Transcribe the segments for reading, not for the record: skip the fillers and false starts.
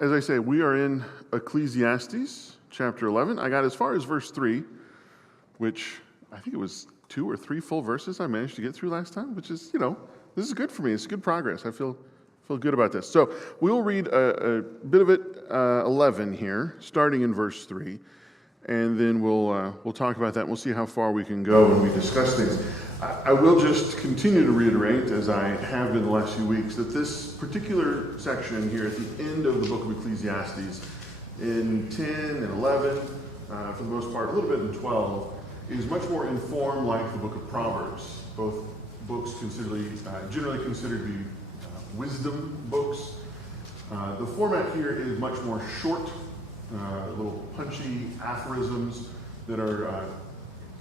as I say, we are in Ecclesiastes chapter 11. I got as far as verse 3, which I think it was 2 or 3 full verses I managed to get through last time, which is, this is good for me. It's good progress. I feel good about this. So we'll read a bit of it, 11 here, starting in verse 3, and then we'll talk about that, and we'll see how far we can go when we discuss things. I will just continue to reiterate, as I have been the last few weeks, that this particular section here at the end of the book of Ecclesiastes, in 10 and 11, for the most part, a little bit in 12, is much more informed like the book of Proverbs, both books generally considered to be wisdom books. The format here is much more short, little punchy aphorisms that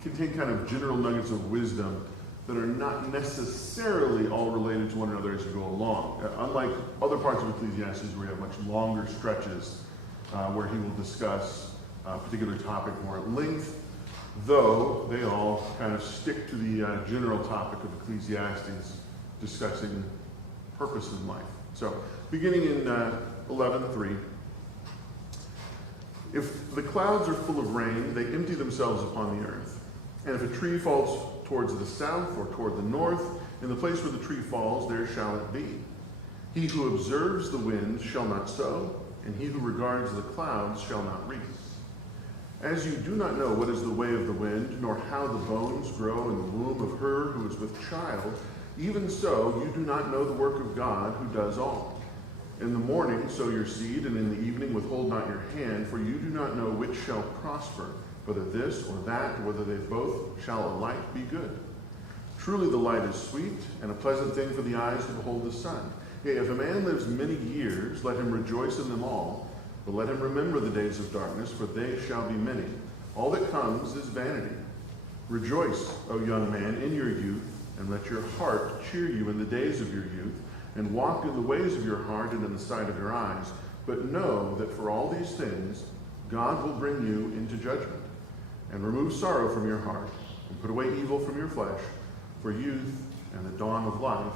contain kind of general nuggets of wisdom that are not necessarily all related to one another as you go along. Unlike other parts of Ecclesiastes where you have much longer stretches where he will discuss a particular topic more at length, though they all kind of stick to the general topic of Ecclesiastes, discussing purpose in life. So, beginning in 11:3, if the clouds are full of rain, they empty themselves upon the earth. And if a tree falls towards the south or toward the north, in the place where the tree falls, there shall it be. He who observes the wind shall not sow, and he who regards the clouds shall not reap. As you do not know what is the way of the wind, nor how the bones grow in the womb of her who is with child, even so you do not know the work of God who does all. In the morning sow your seed, and in the evening withhold not your hand, for you do not know which shall prosper, whether this or that, or whether they both shall alike be good. Truly the light is sweet, and a pleasant thing for the eyes to behold the sun. Yea, if a man lives many years, let him rejoice in them all, but let him remember the days of darkness, for they shall be many. All that comes is vanity. Rejoice, O young man, in your youth, and let your heart cheer you in the days of your youth, and walk in the ways of your heart and in the sight of your eyes. But know that for all these things God will bring you into judgment, and remove sorrow from your heart, and put away evil from your flesh, for youth and the dawn of life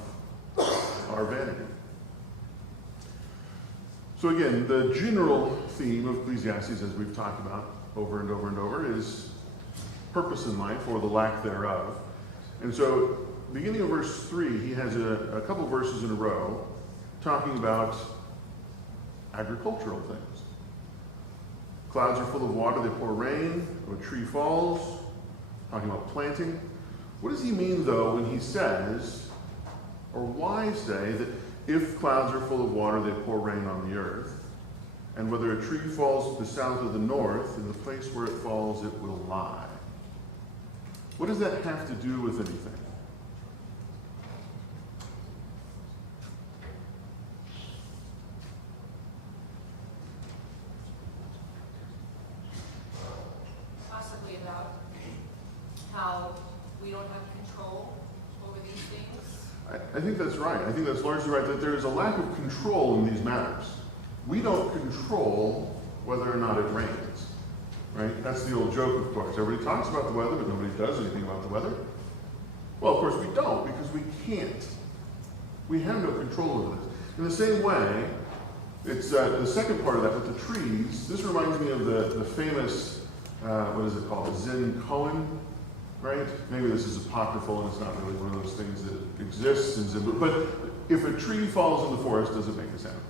are vanity. So again, the general theme of Ecclesiastes, as we've talked about over and over and over, is purpose in life, or the lack thereof. And so, beginning of verse 3, he has a couple verses in a row talking about agricultural things. Clouds are full of water, they pour rain, a tree falls, talking about planting. What does he mean, though, when he says, or why say, that if clouds are full of water, they pour rain on the earth, and whether a tree falls to the south or the north, in the place where it falls, it will lie? What does that have to do with anything? Possibly about how we don't have control over these things. I think that's right. I think that's largely right, that there is a lack of control in these matters. We don't control whether or not it rains. Right? That's the old joke, of course. Everybody talks about the weather, but nobody does anything about the weather. Well, of course we don't, because we can't. We have no control over this. In the same way, it's the second part of that with the trees. This reminds me of the famous, what is it called? Zen koan, right? Maybe this is apocryphal and it's not really one of those things that exists in Zen. But if a tree falls in the forest, does it make a sound?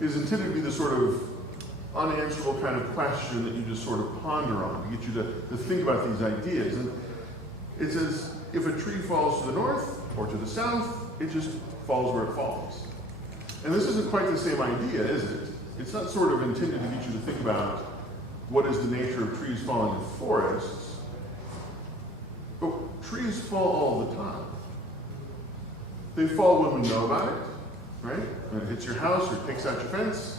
It is intended to be the sort of unanswerable kind of question that you just sort of ponder on, to get you to think about these ideas. And it says, if a tree falls to the north or to the south, it just falls where it falls. And this isn't quite the same idea, is it? It's not sort of intended to get you to think about what is the nature of trees falling in forests. But trees fall all the time. They fall when we know about it, right? When it hits your house or it takes out your fence.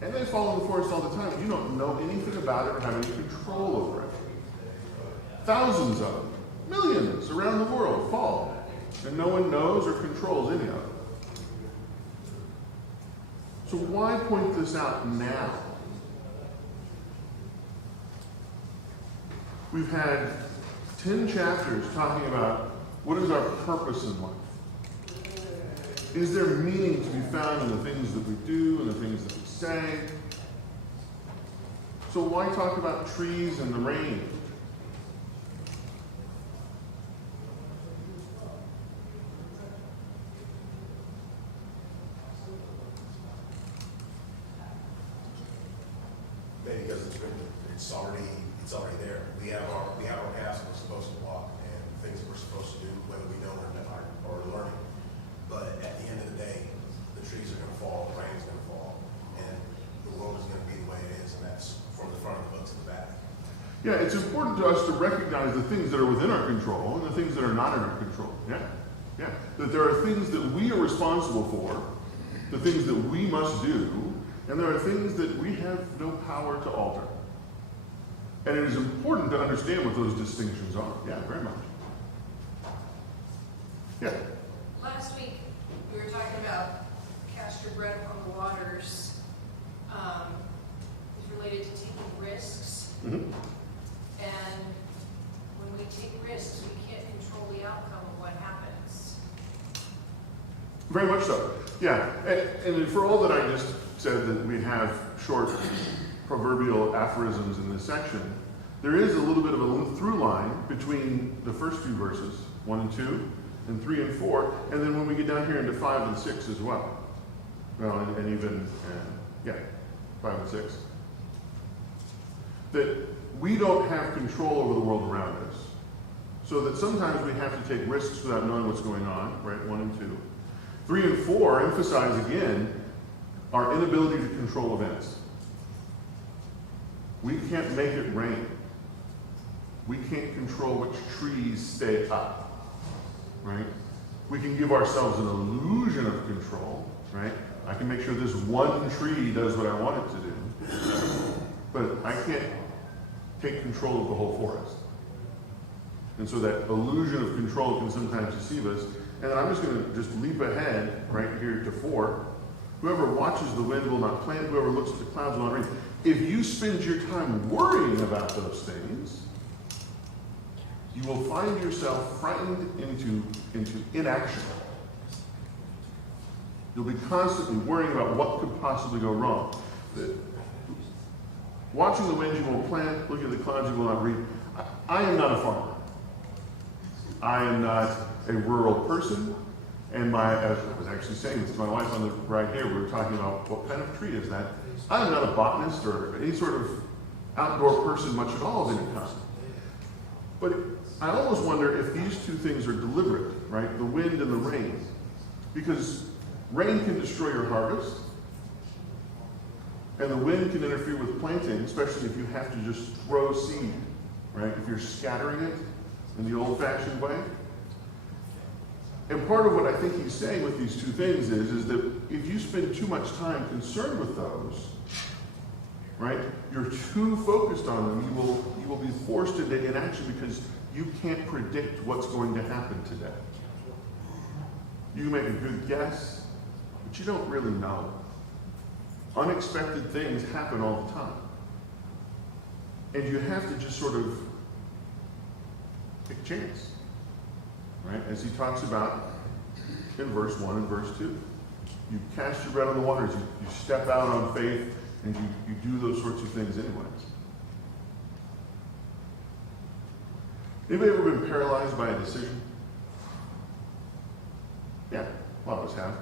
And they fall in the forest all the time. You don't know anything about it or have any control over it. Thousands of them, millions around the world fall. And no one knows or controls any of it. So why point this out now? We've had 10 chapters talking about what is our purpose in life. Is there meaning to be found in the things that we do and the things that we say? say, so why talk about trees and the rain? Maybe because it's already there. We have our paths we're supposed to walk and things that we're supposed to do, whether we know it or not, or learning. But at the end of the day, the trees are going to fall, the rain's going to fall, and the world is going to be the way it is, and that's from the front of the book to the back. Yeah, it's important to us to recognize the things that are within our control and the things that are not in our control. Yeah. That there are things that we are responsible for, the things that we must do, and there are things that we have no power to alter. And it is important to understand what those distinctions are. Yeah, very much. Yeah. Last week, we were talking about cast your bread upon the waters. It's related to taking risks. Mm-hmm. And when we take risks, we can't control the outcome of what happens. Very much so. Yeah. And for all that I just said that we have short proverbial aphorisms in this section, there is a little bit of a through line between the first few verses, 1 and 2, and 3 and 4, and then when we get down here into 5 and 6 as well. Well, and even, 5 and 6. That we don't have control over the world around us. So that sometimes we have to take risks without knowing what's going on, right? 1 and 2. 3 and 4 emphasize again our inability to control events. We can't make it rain. We can't control which trees stay up, right? We can give ourselves an illusion of control, right? I can make sure this one tree does what I want it to do, but I can't take control of the whole forest. And so that illusion of control can sometimes deceive us. And I'm just going to just leap ahead right here to 4. Whoever watches the wind will not plant, whoever looks at the clouds will not rain. If you spend your time worrying about those things, you will find yourself frightened into inaction. You'll be constantly worrying about what could possibly go wrong. Watching the wind, you won't plant. Looking at the clouds, you will not reap. I am not a farmer. I am not a rural person. And as I was actually saying this to my wife on the right here, we were talking about what kind of tree is that. I'm not a botanist or any sort of outdoor person much at all of any kind. But I almost wonder if these two things are deliberate, right? The wind and the rain. Because rain can destroy your harvest, and the wind can interfere with planting, especially if you have to just throw seed, right? If you're scattering it in the old-fashioned way. And part of what I think he's saying with these two things is that if you spend too much time concerned with those, right, you're too focused on them, you will be forced into inaction because you can't predict what's going to happen today. You make a good guess, but you don't really know. Unexpected things happen all the time. And you have to just sort of take a chance. Right? As he talks about in verse 1 and verse 2. You cast your bread on the waters, you step out on faith, and you do those sorts of things anyways. Anybody ever been paralyzed by a decision? Yeah, a lot of us have.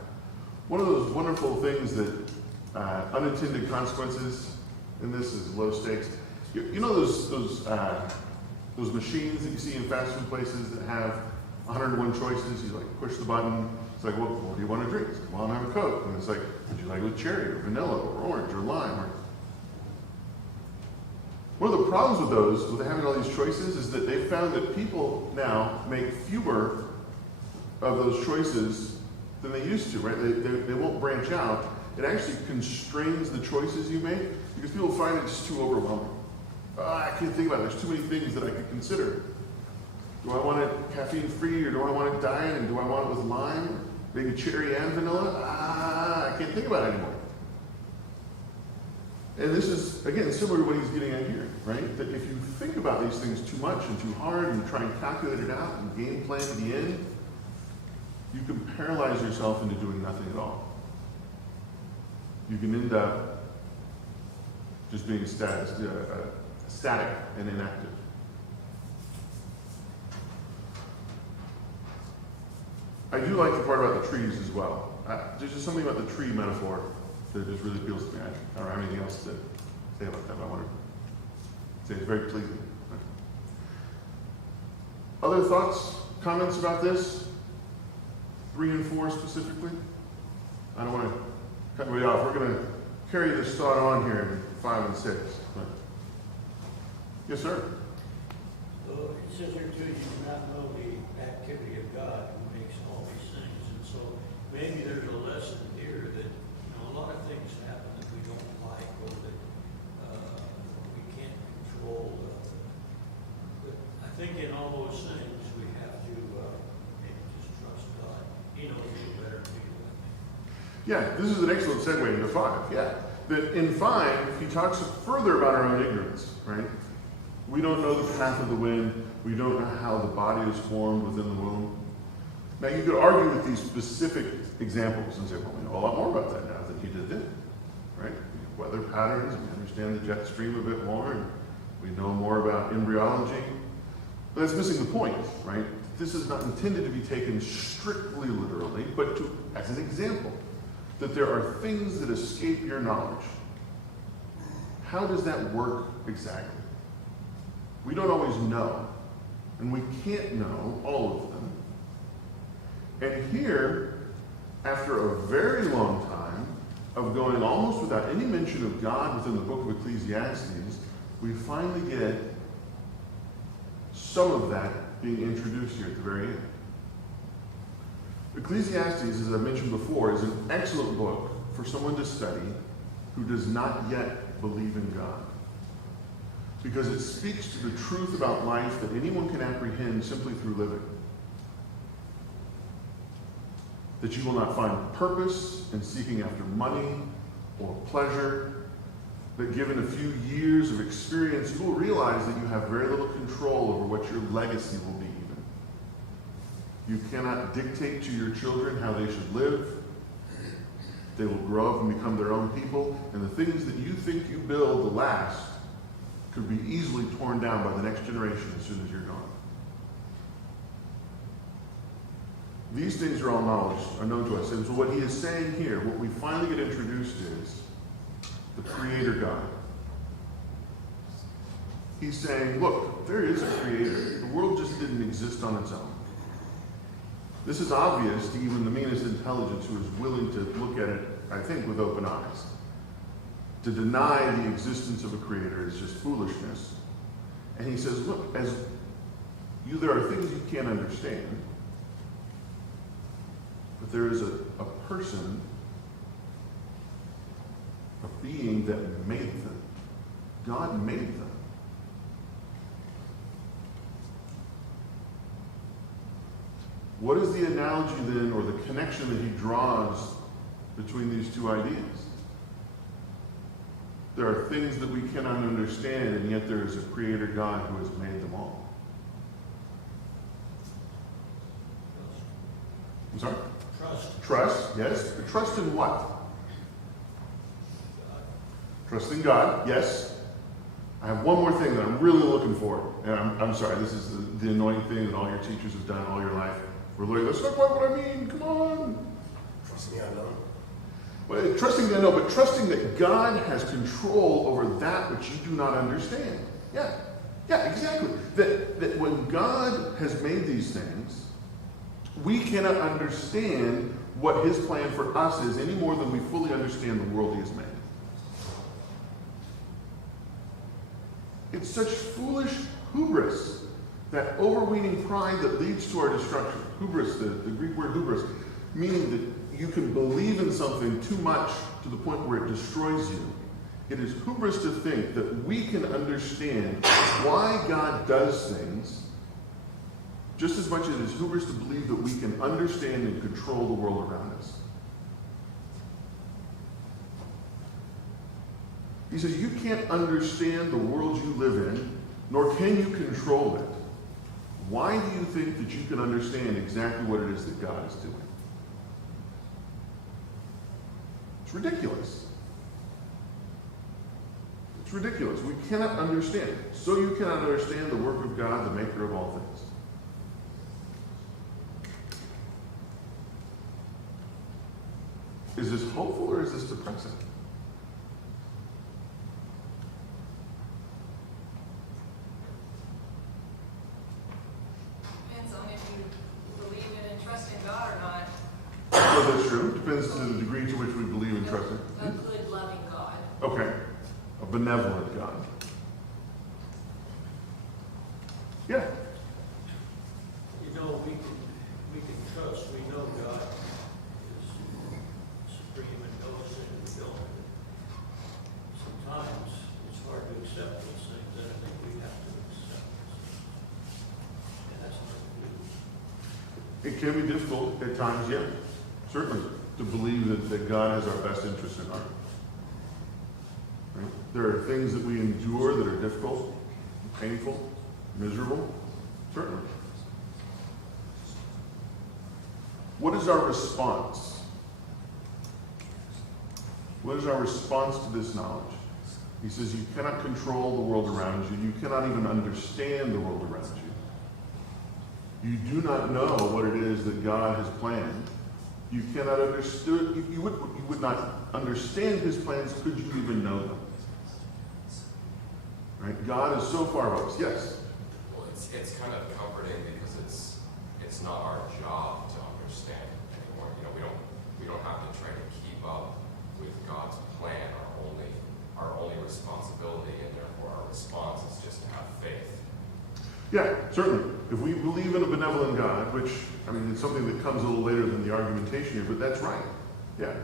One of those wonderful things that unintended consequences in this is low stakes. You know those machines that you see in fast food places that have 101 choices? You like push the button. It's like, well, what do you want to drink? It's like, well, I'll have a Coke. And it's like, would you like it with cherry or vanilla or orange or lime? One of the problems with those, with having all these choices, is that they found that people now make fewer of those choices than they used to, right? They won't branch out. It actually constrains the choices you make because people find it just too overwhelming. I can't think about it. There's too many things that I could consider. Do I want it caffeine-free or do I want it diet? And do I want it with lime? Or maybe cherry and vanilla? I can't think about it anymore. And this is, again, similar to what he's getting at here, right? That if you think about these things too much and too hard and try and calculate it out and game plan to the end, you can paralyze yourself into doing nothing at all. You can end up just being static and inactive. I do like the part about the trees as well. There's just something about the tree metaphor that just really appeals to me. I don't have anything else to say about that, but I want to say it's very pleasing. Other thoughts, comments about this? 3 and 4 specifically? I don't want to cut anybody off. We're going to carry this thought on here in 5 and 6. But... Yes, sir? Well, it says here too, you do not know the activity of God who makes all these things. And so maybe there's a lesson here that, a lot of things happen that we don't like or that we can't control. But I think in all those things, we have to maybe just trust God. He knows you better than we do. Yeah, this is an excellent segue into 5. Yeah, that in 5, he talks further about our own ignorance, right? We don't know the path of the wind. We don't know how the body is formed within the womb. Now, you could argue with these specific examples and say, well, we know a lot more about that now than he did then, right? We have weather patterns, we understand the jet stream a bit more, and we know more about embryology. But that's missing the point, right? This is not intended to be taken strictly literally, but as an example, that there are things that escape your knowledge. How does that work exactly? We don't always know, and we can't know all of them. And here, after a very long time of going almost without any mention of God within the book of Ecclesiastes, we finally get some of that being introduced here at the very end. Ecclesiastes, as I mentioned before, is an excellent book for someone to study who does not yet believe in God. Because it speaks to the truth about life that anyone can apprehend simply through living. That you will not find purpose in seeking after money or pleasure. That given a few years of experience, you will realize that you have very little control over what your legacy will be even. You cannot dictate to your children how they should live. They will grow up and become their own people, and the things that you think you build to last could be easily torn down by the next generation as soon as you're gone. These things are all knowledge, are known to us. And so what he is saying here, what we finally get introduced is the Creator God. He's saying, look, there is a Creator. The world just didn't exist on its own. This is obvious to even the meanest intelligence who is willing to look at it, I think, with open eyes. To deny the existence of a Creator is just foolishness. And he says, look, there are things you can't understand, but there is a person, a being that made them. God made them. What is the analogy then, or the connection that he draws between these two ideas? There are things that we cannot understand, and yet there is a Creator God who has made them all. I'm sorry? Trust. Trust, yes. But trust in what? Trust in God, yes. I have one more thing that I'm really looking for. And I'm sorry, this is the annoying thing that all your teachers have done all your life. We're looking, that's not quite what I mean, come on. Trust the unknown. Well, trusting the unknown, but trusting that God has control over that which you do not understand. Yeah, exactly. That when God has made these things, we cannot understand what his plan for us is any more than we fully understand the world he has made. It's such foolish hubris, that overweening pride that leads to our destruction. Hubris, the Greek word hubris, meaning that you can believe in something too much to the point where it destroys you. It is hubris to think that we can understand why God does things just as much as it is hubris to believe that we can understand and control the world around us. He says, you can't understand the world you live in, nor can you control it. Why do you think that you can understand exactly what it is that God is doing? It's ridiculous. It's It's ridiculous. We cannot understand. So you cannot understand the work of God, the maker of all things. Is this hopeful or is this depressing? Depends on if you believe in and trust in God or not. So that's true. Depends to the degree to which we believe and trust A Him. good, loving God. Okay. A benevolent God. Yeah. You know, we can trust, we know God is supreme and knows things we don't. Sometimes it's hard to accept those things, and I think we have to accept those. And that's not good. It can be difficult at times, yeah. Certainly. To believe that God has our best interest in heart. Right? There are things that we endure that are difficult, painful, miserable. Certainly. What is our response? What is our response to this knowledge? He says you cannot control the world around you. You cannot even understand the world around you. You do not know what it is that God has planned. You cannot understand. You would not understand His plans. Could you even know them? Right? God is so far above us. Yes. Well, it's kind of comforting because it's not our job to understand anymore. You know, we don't have to try to keep up with God's plan. Our only responsibility, and therefore our response, is just to have faith. Yeah, certainly. If we believe in a benevolent God, which, I mean, it's something that comes a little later than the argumentation here, but that's right. Yeah.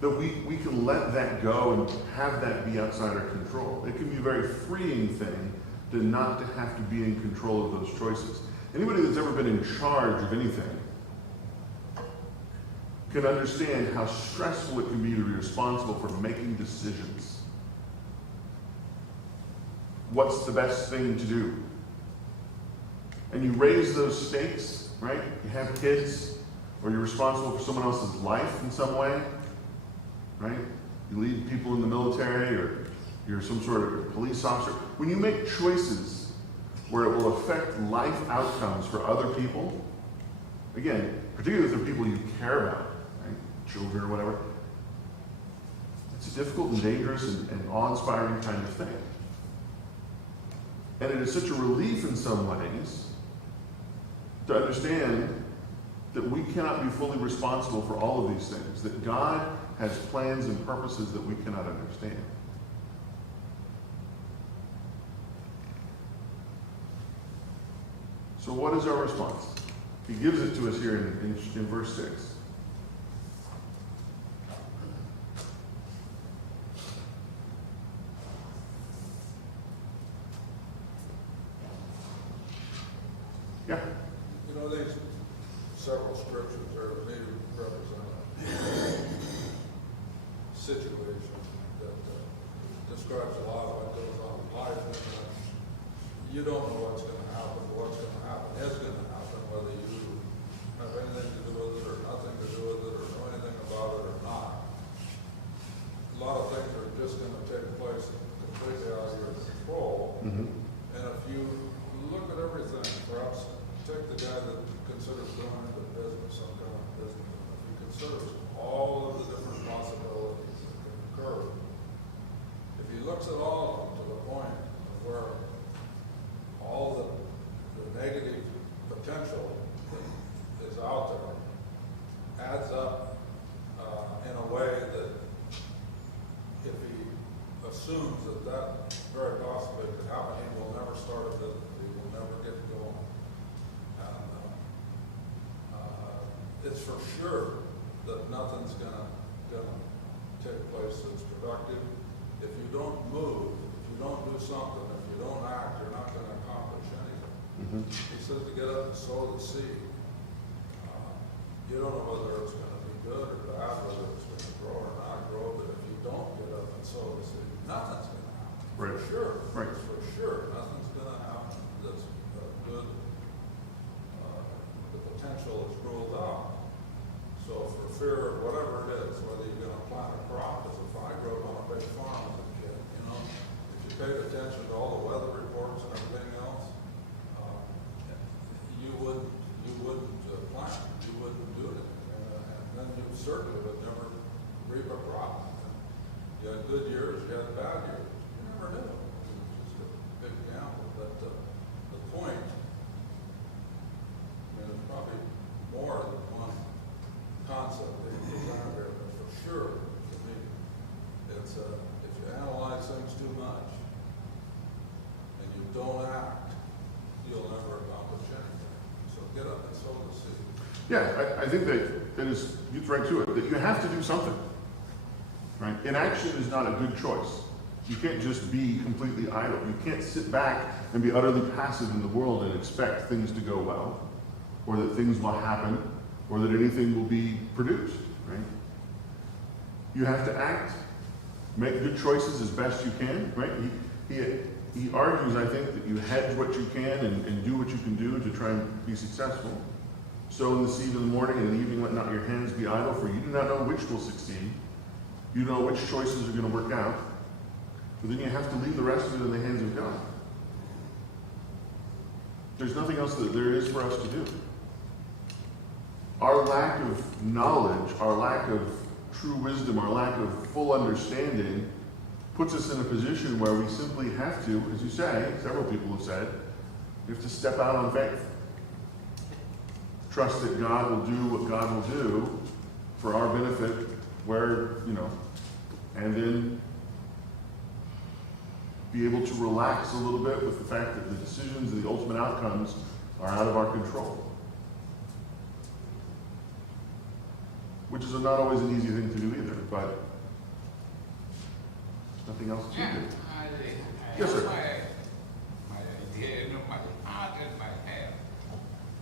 That we can let that go and have that be outside our control. It can be a very freeing thing to not to have to be in control of those choices. Anybody that's ever been in charge of anything can understand how stressful it can be to be responsible for making decisions. What's the best thing to do? And you raise those stakes, right? You have kids, or you're responsible for someone else's life in some way, right? You lead people in the military, or you're some sort of police officer. When you make choices where it will affect life outcomes for other people, again, particularly if they're people you care about, right? Children or whatever, it's a difficult and dangerous and awe-inspiring kind of thing. And it is such a relief in some ways to understand that we cannot be fully responsible for all of these things, that God has plans and purposes that we cannot understand. So what is our response? He gives it to us here in verse 6. Yeah. You know, these several scriptures are to me represent a situation that describes a lot of what goes on in life. And, you don't know what's going to happen, what's going to happen is going to happen, whether you have anything to do with it or nothing to do with it or know anything about it or not. A lot of things are just going to take place completely out of your control. Mm-hmm. And if you look at everything, perhaps take the guy that considers going into business, some kind of business, and if he considers all of the different possibilities that can occur, if he looks at all of them to the point of where all the negative potential that is out there adds up in a way that if he assumes that that very possibly could happen, he will never start a business, he will never get going. And it's for sure that nothing's gonna take place that's productive. If you don't move, if you don't do something, if you don't act, you're not gonna accomplish anything. Mm-hmm. He says to get up and sow the seed. You don't know whether it's gonna be good or bad, whether it's gonna grow or not grow, but if you don't get up and sow the seed, nothing's gonna happen. Right. For sure. Right. For sure, nothing's gonna happen that's good. The potential is ruled out. So for fear of whatever it is, whether you're gonna plant a crop, as if I grew up on a big farm as a kid, you know, paid attention to all the weather reports and everything else, you wouldn't plant, you wouldn't do it. And then you certainly would never reap a crop. You had good years, you had bad years. You never knew. It's just a big gamble. But the point, I mean, there's probably more than one concept that you present here, but for sure, to me, it's if you analyze things too much and you don't act, you'll never accomplish anything. So get up and sow the seed. Yeah, I think that is, it's right to it, that you have to do something. Right? Inaction is not a good choice. You can't just be completely idle. You can't sit back and be utterly passive in the world and expect things to go well, or that things will happen, or that anything will be produced. Right? You have to act, make good choices as best you can. Right? He argues, I think, that you hedge what you can and do what you can do to try and be successful. Sow in the seed in the morning and in the evening, let not your hands be idle, for you do not know which will succeed. You know which choices are going to work out. But then you have to leave the rest of it in the hands of God. There's nothing else that there is for us to do. Our lack of knowledge, our lack of true wisdom, our lack of full understanding puts us in a position where we simply have to, as you say, several people have said, we have to step out on faith. Trust that God will do what God will do for our benefit, where, and then be able to relax a little bit with the fact that the decisions and the ultimate outcomes are out of our control. Which is not always an easy thing to do either, but nothing else to do. Yes, sir. My idea, my heart and my head.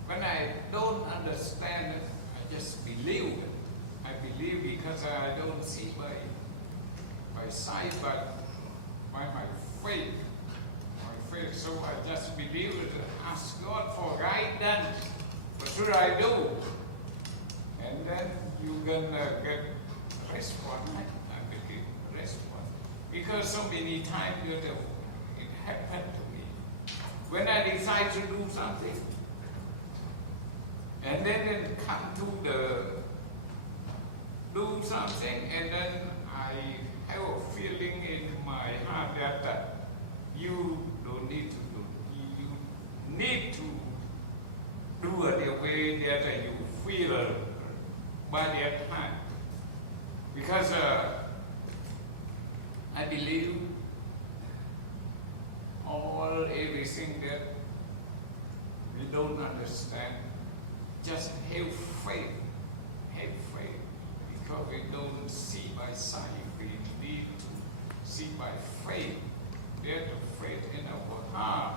When I don't understand it, I just believe it. I believe because I don't see by sight, but by my faith. My faith. So I just believe it and ask God for guidance. What should I do? And then you can get response. I believe response. Because so many times it happened to me. When I decide to do something, and then it come to do something, and then I have a feeling in my heart that you don't need to do. You need to do it the way that you feel by that time. Because I believe everything that we don't understand, just have faith. Have faith. Because we don't see by sight, we need to see by faith. There's the faith in our heart.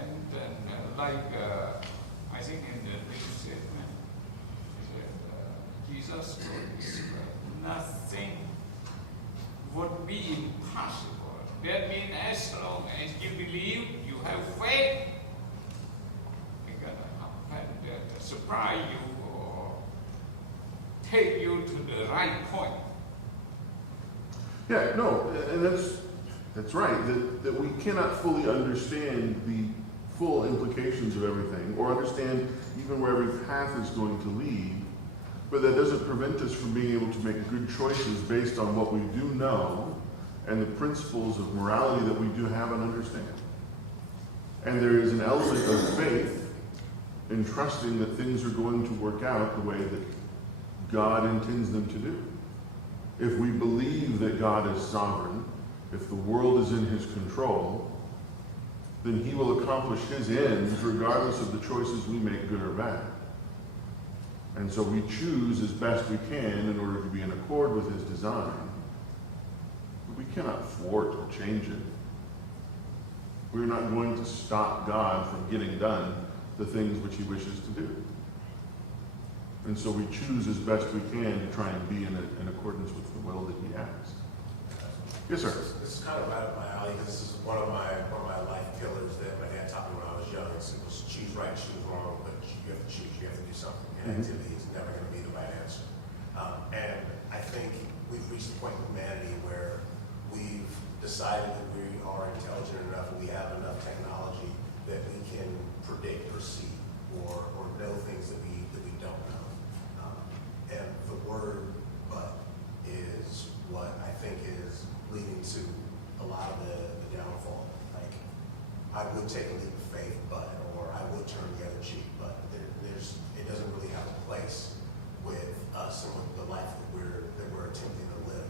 And then, I think in the New Testament, Jesus told Israel, nothing would be impossible. That means as long as you believe, you have faith, it's going to happen that surprise you or take you to the right point. Yeah, no, and that's right, that we cannot fully understand the full implications of everything, or understand even where every path is going to lead, but that doesn't prevent us from being able to make good choices based on what we do know and the principles of morality that we do have and understand. And there is an element of faith in trusting that things are going to work out the way that God intends them to do. If we believe that God is sovereign, if the world is in his control, then he will accomplish his ends regardless of the choices we make, good or bad. And so we choose as best we can in order to be in accord with his design. But we cannot thwart or change it. We're not going to stop God from getting done the things which he wishes to do. And so we choose as best we can to try and be in accordance with the will that he has. Yes, sir. This is kind of right up my alley. This is one of my life pillars that my dad taught me when I was young. It's choose right, choose wrong, but you have to choose. You have to do something. Activity is never going to be the right answer. And I think we've reached a point in humanity where we've decided that we intelligent enough, and we have enough technology that we can predict or see or know things that we don't know. And the word "but" is what I think is leading to a lot of the downfall. Like, I would take a leap of faith, but, or I would turn the other cheek, but it doesn't really have a place with us and with the life that we're attempting to live.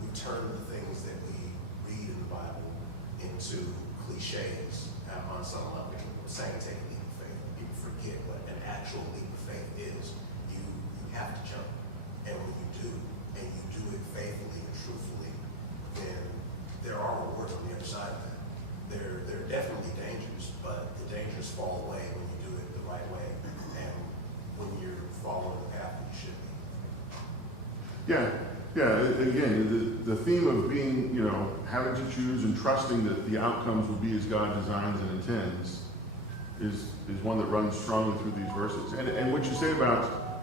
We turn the things that we read in the Bible into cliches on some level, saying take a leap of faith. People forget what an actual leap of faith is. You have to jump, and when you do, and you do it faithfully and truthfully, then there are rewards on the other side of that. There are definitely dangers, but the dangers fall away when you do it the right way and when you're following the path that you should be. Again, the theme of being, having to choose and trusting that the outcomes will be as God designs and intends is one that runs strongly through these verses. And what you say about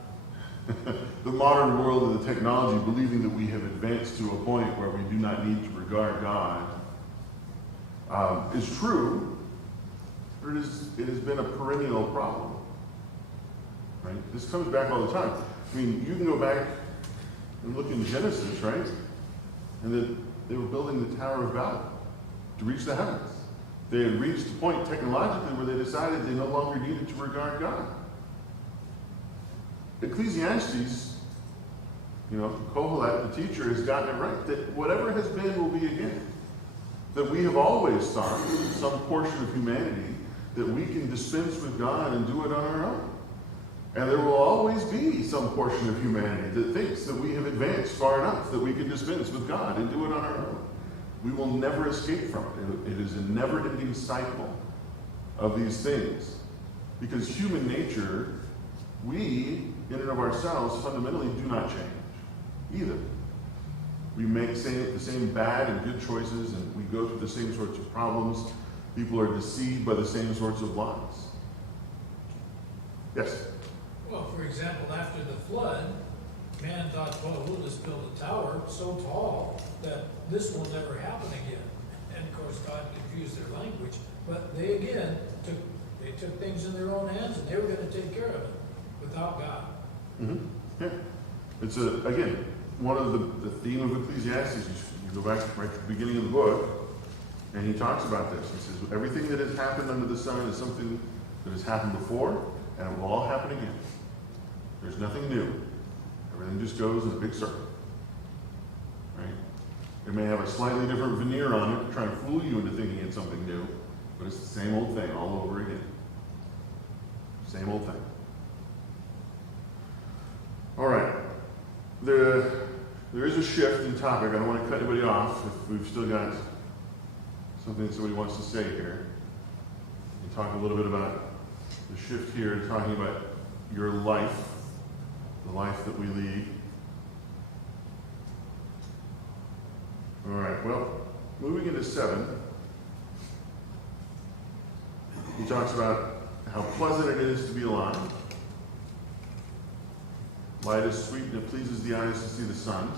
the modern world and the technology, believing that we have advanced to a point where we do not need to regard God, is true, but it has been a perennial problem. Right? This comes back all the time. I mean, you can go back and look in Genesis, right? And that they were building the Tower of Babel to reach the heavens. They had reached a point technologically where they decided they no longer needed to regard God. Ecclesiastes, Kohelet, the teacher, has gotten it right, that whatever has been will be again. That we have always thought, some portion of humanity, that we can dispense with God and do it on our own. And there will always be some portion of humanity that thinks that we have advanced far enough that we can dispense with God and do it on our own. We will never escape from it. It is a never-ending cycle of these things. Because human nature, we, in and of ourselves, fundamentally do not change either. We make the same bad and good choices, and we go through the same sorts of problems. People are deceived by the same sorts of lies. Yes? Well, for example, after the flood, man thought, well, we'll just build a tower so tall that this will never happen again. And of course, God confused their language, but they again took things in their own hands, and they were going to take care of it without God. Mm-hmm. Yeah. It's, again, one of the theme of Ecclesiastes. You go back right to the beginning of the book, and he talks about this. He says, everything that has happened under the sun is something that has happened before, and it will all happen again. There's nothing new. Everything just goes in a big circle. Right? It may have a slightly different veneer on it to try and fool you into thinking it's something new, but it's the same old thing all over again. Same old thing. All right. There is a shift in topic. I don't want to cut anybody off if we've still got something that somebody wants to say here. We talk a little bit about the shift here, talking about your life, the life that we lead. All right, well, moving into 7, he talks about how pleasant it is to be alive. Light is sweet and it pleases the eyes to see the sun.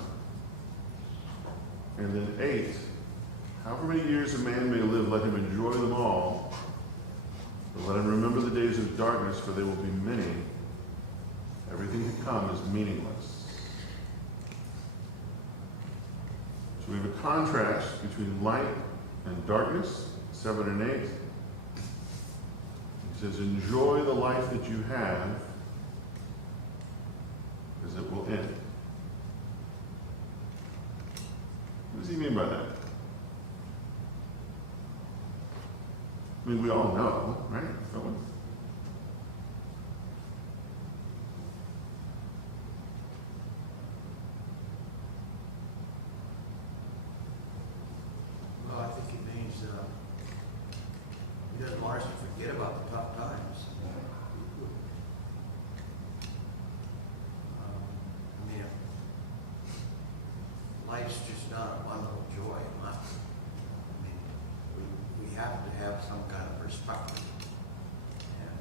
And then 8, however many years a man may live, let him enjoy them all. But let him remember the days of darkness, for they will be many. Everything to come is meaningless. So we have a contrast between light and darkness, 7 and 8. He says, enjoy the life that you have, because it will end. What does he mean by that? I mean, we all know, right? Don't we? Well, I think it means he doesn't want us to forget about the tough times. I mean, life's just not a bundle of joy. I mean, we have to have some kind of perspective. And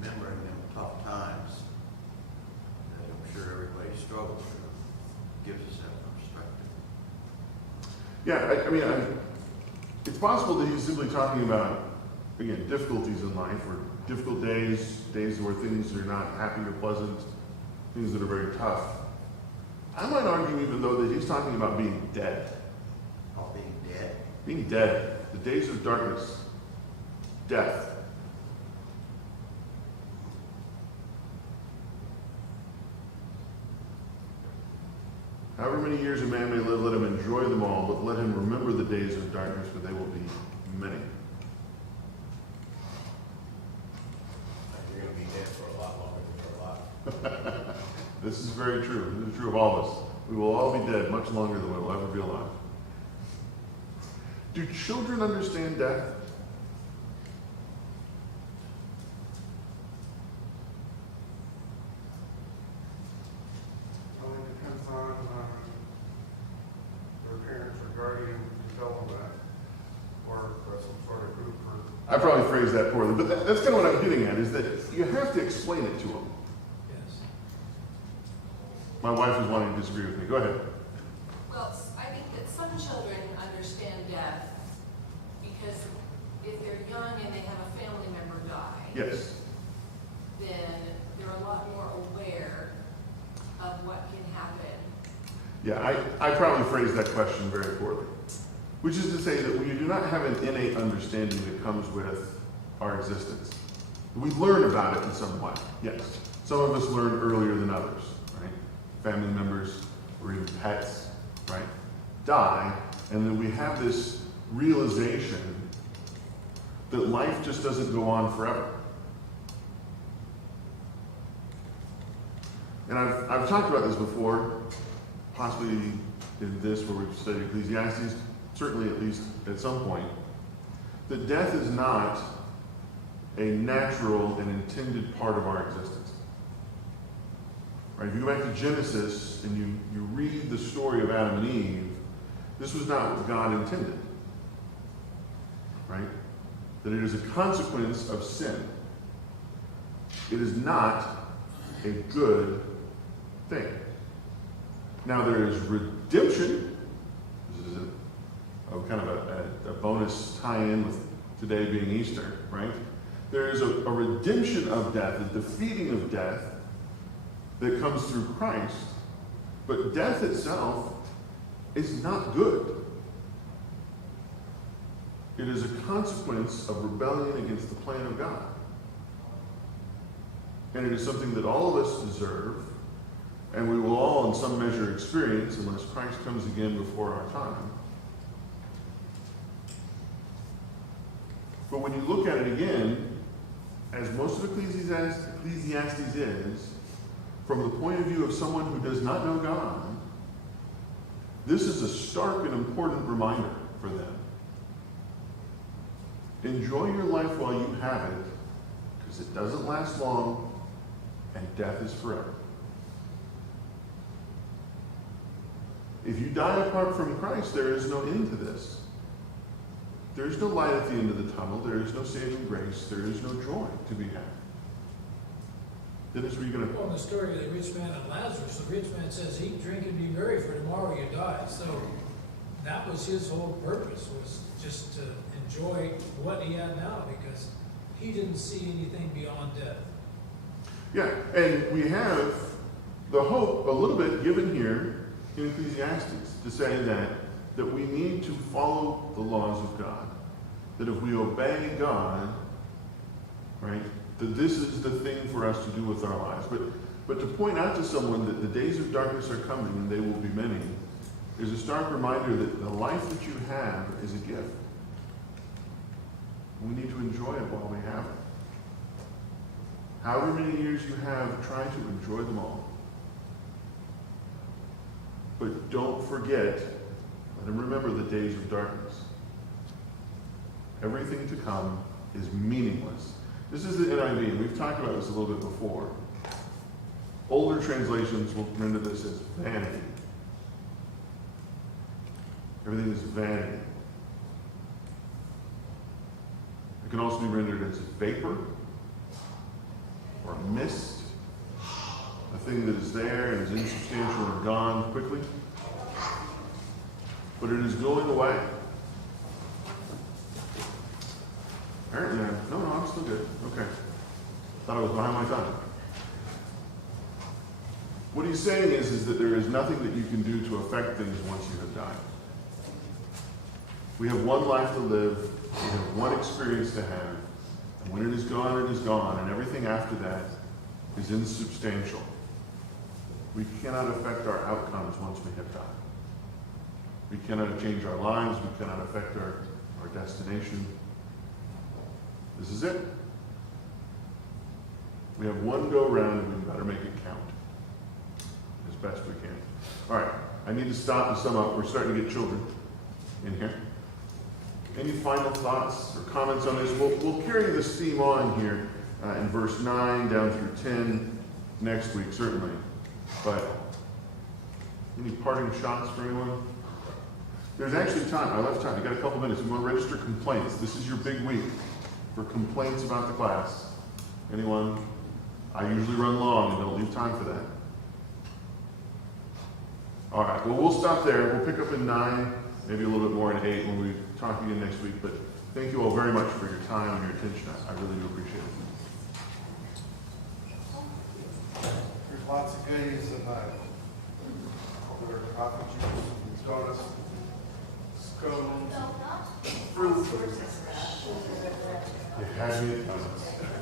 remembering them tough times that I'm sure everybody struggles through gives us that perspective. Yeah, it's possible that he's simply talking about, again, difficulties in life, or difficult days, days where things are not happy or pleasant, things that are very tough. I might argue even though that he's talking about being dead. Oh, being dead. Being dead. The days of darkness. Death. However many years a man may live, let him enjoy them all, but let him remember the days of darkness, for they will be many. You're gonna be dead for a lot longer than you're alive. This is very true. This is true of all of us. We will all be dead much longer than we will ever be alive. Do children understand death? Well, it depends on their parents or guardian to tell them that, or some sort of group or. I probably phrased that poorly, but that's kind of what I'm getting at, is that you have to explain it to them. Yes. My wife is wanting to disagree with me. Go ahead. Well, I think that some children understand death because if they're young and they have a family member die, Yes. then they're a lot more aware of what can happen. Yeah, I probably phrased that question very poorly. Which is to say that we do not have an innate understanding that comes with our existence. We learn about it in some way, yes. Some of us learn earlier than others, right? Family members or even pets, right? Die, and then we have this realization that life just doesn't go on forever. And I've talked about this before, possibly in this where we've studied Ecclesiastes, certainly at least at some point, that death is not a natural and intended part of our existence. Right? If you go back to Genesis and you read the story of Adam and Eve, this was not what God intended. Right? That it is a consequence of sin. It is not a good thing. Now there is redemption. This is kind of a bonus tie-in with today being Easter, right? There is a redemption of death, a defeating of death that comes through Christ. But death itself is not good. It is a consequence of rebellion against the plan of God. And it is something that all of us deserve, and we will all in some measure experience unless Christ comes again before our time. But when you look at it again, as most of Ecclesiastes is, from the point of view of someone who does not know God, this is a stark and important reminder for them. Enjoy your life while you have it, because it doesn't last long, and death is forever. If you die apart from Christ, there is no end to this. There is no light at the end of the tunnel. There is no saving grace. There is no joy to be had. Dennis, were you going to... Well, in the story of the rich man and Lazarus, the rich man says, eat, drink, and be merry, for tomorrow you die. So that was his whole purpose, was just to enjoy what he had now, because he didn't see anything beyond death. Yeah, and we have the hope a little bit given here in Ecclesiastes to say that we need to follow the laws of God. That if we obey God, right, that this is the thing for us to do with our lives. But to point out to someone that the days of darkness are coming and they will be many, is a stark reminder that the life that you have is a gift. We need to enjoy it while we have it. However many years you have, try to enjoy them all. But don't forget, let them remember the days of darkness. Everything to come is meaningless. This is the NIV, and we've talked about this a little bit before. Older translations will render this as vanity. Everything is vanity. It can also be rendered as vapor or mist, a thing that is there and is insubstantial and gone quickly. but it is going away. Apparently, no, I'm still good. Okay. Thought I was behind my time. What he's saying is that there is nothing that you can do to affect things once you have died. We have one life to live. We have one experience to have. And when it is gone, it is gone. And everything after that is insubstantial. We cannot affect our outcomes once we have died. We cannot change our lives. We cannot affect our destination. This is it. We have one go round and we better make it count as best we can. All right, I need to stop and sum up. We're starting to get children in here. Any final thoughts or comments on this? We'll carry this theme on here in verse 9 down through 10 next week, certainly. But any parting shots for anyone? There's actually time. I left time. You got a couple minutes. You want to register complaints. This is your big week for complaints about the class. Anyone? I usually run long and don't leave time for that. All right. Well, we'll stop there. We'll pick up in 9, maybe a little bit more in 8 when we talk again next week. But thank you all very much for your time and your attention. I really do appreciate it. There's lots of goodies in that. There are coffee juice, donuts, scones, fruit. You had me at